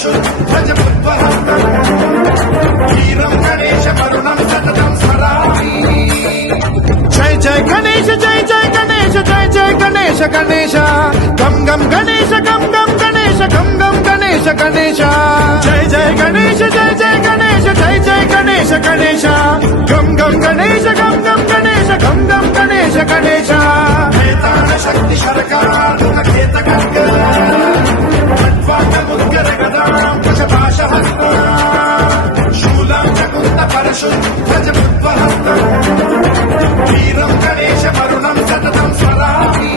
परशुध्वजमुद्वहस्तम् वीरं गणेश वरुणं सततं स्मरामि। जय जय गणेश जय जय गणेश जय जय गणेश गणेश गम गम गणेश गम गम गणेश गम गम गणेश गणेश जय जय गणेश जय जय गणेश जय जय गणेश गणेश गम गम गणेश गम गम गणेश गम गम गणेश गणेश वेदान शक्ति शरकारुण खेत गंग खड्वांगमुद्गर गदां कुशपाशहस्ता शूलं चकुन्द परशुध्वजमुद्वहस्तम् वीरं गणेश वरुणं सततं स्मरामि।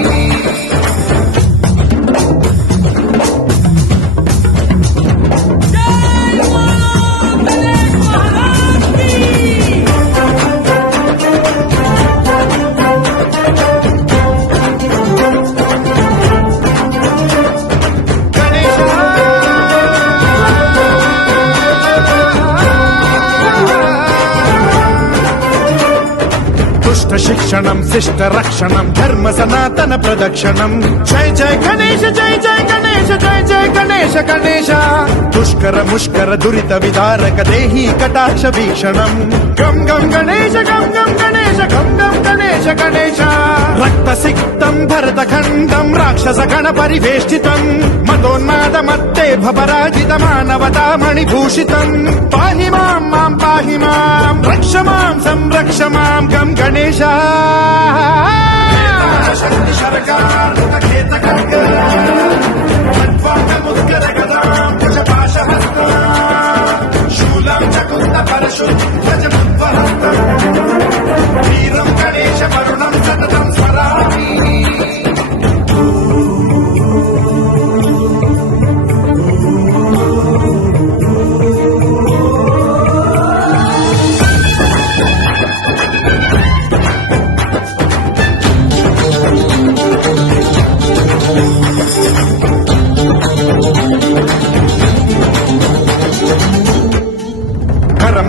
शिक्षणं शिष्ट रक्षणं धर्म सनातन प्रदक्षिणं जय जय गणेश जय जय गणेश जय जय गणेश गणेश दुष्कर मुष्कर दुरित विदारक देहि कटाक्ष वीक्षणं गम गम गणेश गम गम गणेश गम गम गणेश गणेश रक्त सिक्तं भरत खंडं राक्षस गण परिवेष्टितं मदोन्माद मत्ते भपराजित मानवता मणिभूषितं पाहि मां मां पाहि मां रक्ष मां संरक्ष मां गम गणेश शक्ति शरकारुण खेत गंग खड्वांगमुद्गर गदां कुशपाशहस्ता शूलं चकुन्द परशुध्वजमुद्वहस्तम् वीरं गणेश वरुणं सततं स्मरामि।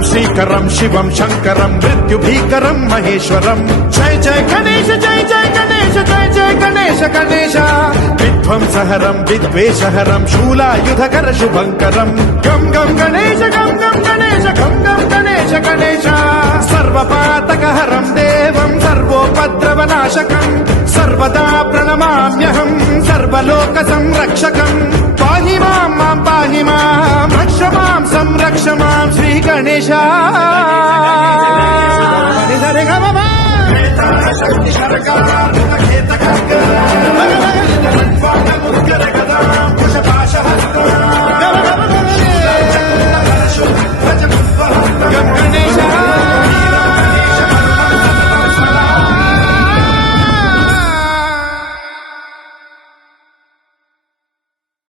श्रीकरं शिवं शंकरं मृत्युभीकरं महेश्वरं जय जय गणेश जय जय गणेश जय जय गणेश गणेश विध्वंसहरं विद्वेषहरं शूलायुधकर शुभंकरं गम गम गणेश गम गम गणेश गम गम गणेश गणेश सर्वपातकहरं देवं सर्वोपद्रवनाशकं सर्वदा प्रणमाम्यहं सर्वलोक संरक्षकं पाहि मां मां पाहि मां रक्ष मां संरक्ष मां श्री गणेश